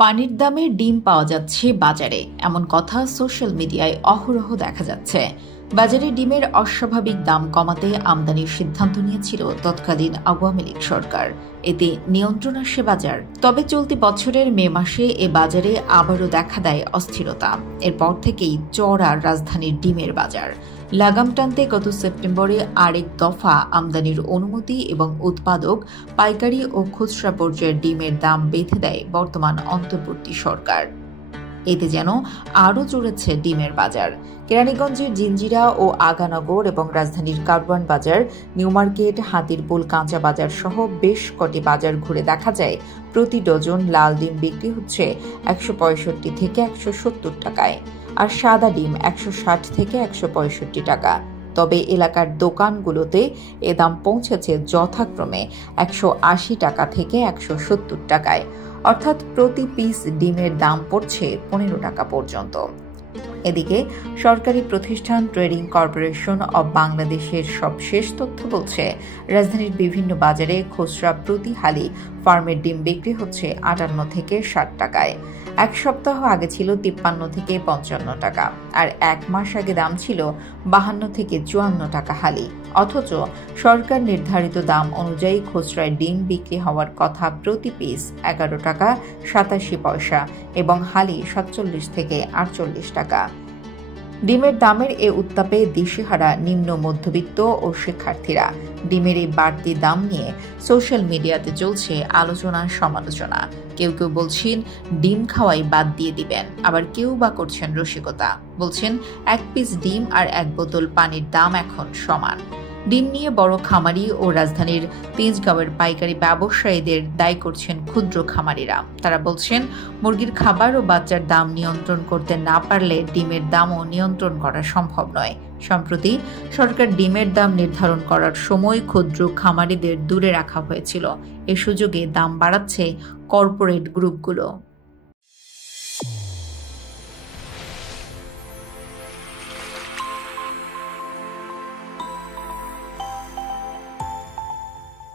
পানির দামে ডিম পাওয়া যাচ্ছে বাজারে, এমন কথা সোশ্যাল মিডিয়ায় অহরহ দেখা যাচ্ছে। বাজারে ডিমের অস্বাভাবিক দাম কমাতে আমদানির সিদ্ধান্ত নিয়েছিল তৎকালীন আওয়ামী লীগ সরকার। এতে নিয়ন্ত্রণ আসে বাজার। তবে চলতি বছরের মে মাসে এ বাজারে আবারও দেখা দেয় অস্থিরতা। এরপর থেকেই চড়া রাজধানীর ডিমের বাজার। লাগাম টানতে গত সেপ্টেম্বরে আরেক দফা আমদানির অনুমতি এবং উৎপাদক, পাইকারি ও খুচরা পর্যায়ের ডিমের দাম বেঁধে দেয় বর্তমান অন্তর্বর্তী সরকার। এতে যেন আরও জুড়েছে ডিমের বাজার। কেরানীগঞ্জের জিঞ্জিরা ও আগানগর এবং রাজধানীর কারওয়ান বাজার, নিউ মার্কেট, হাতিরপুল কাঁচা বাজার সহ বেশ কটি বাজার ঘুরে দেখা যায় প্রতি ডজন লাল ডিম বিক্রি হচ্ছে 165 থেকে 170 টাকায়, আর সাদা ডিম 160 থেকে 165 টাকা। তবে এলাকার দোকানগুলোতে এ দাম পৌঁছেছে যথাক্রমে 180 টাকা থেকে 170 টাকায়, অর্থাৎ প্রতি পিস ডিমের দাম পড়ছে 15 টাকা পর্যন্ত। এদিকে সরকারি প্রতিষ্ঠান ট্রেডিং কর্পোরেশন অব বাংলাদেশের সবশেষ তথ্য বলছে, রাজধানীর বিভিন্ন বাজারে খুচরা প্রতি হালি ফার্মের ডিম বিক্রি হচ্ছে 58 থেকে 60 টাকায়। এক সপ্তাহ আগে ছিল 53 থেকে 55 টাকা, আর এক মাস আগে দাম ছিল 52 থেকে 54 টাকা হালি। অথচ সরকার নির্ধারিত দাম অনুযায়ী খুচরায় ডিম বিক্রি হওয়ার কথা প্রতি পিস 11 টাকা 87 পয়সা এবং হালি 47 থেকে 48 টাকা। ডিমের দামের এ উত্তাপে দিশেহারা নিম্ন মধ্যবিত্ত ও শিক্ষার্থীরা। ডিমের এই বাড়তি দাম নিয়ে সোশ্যাল মিডিয়াতে চলছে আলোচনা সমালোচনা। কেউ কেউ বলছেন ডিম খাওয়াই বাদ দিয়ে দিবেন, আবার কেউ বা করছেন রসিকতা, বলছেন এক পিস ডিম আর এক বোতল পানির দাম এখন সমান। ডিম নিয়ে বড় খামারি ও রাজধানীর তেজগাঁওয়ের পাইকারি ব্যবসায়ীদের দায়ী করছেন ক্ষুদ্র খামারিরা। তারা বলছেন, মুরগির খাবার ও বাচ্চার দাম নিয়ন্ত্রণ করতে না পারলে ডিমের দামও নিয়ন্ত্রণ করা সম্ভব নয়। সম্প্রতি সরকার ডিমের দাম নির্ধারণ করার সময় ক্ষুদ্র খামারিদের দূরে রাখা হয়েছিল। এ সুযোগে দাম বাড়াচ্ছে কর্পোরেট গ্রুপগুলো।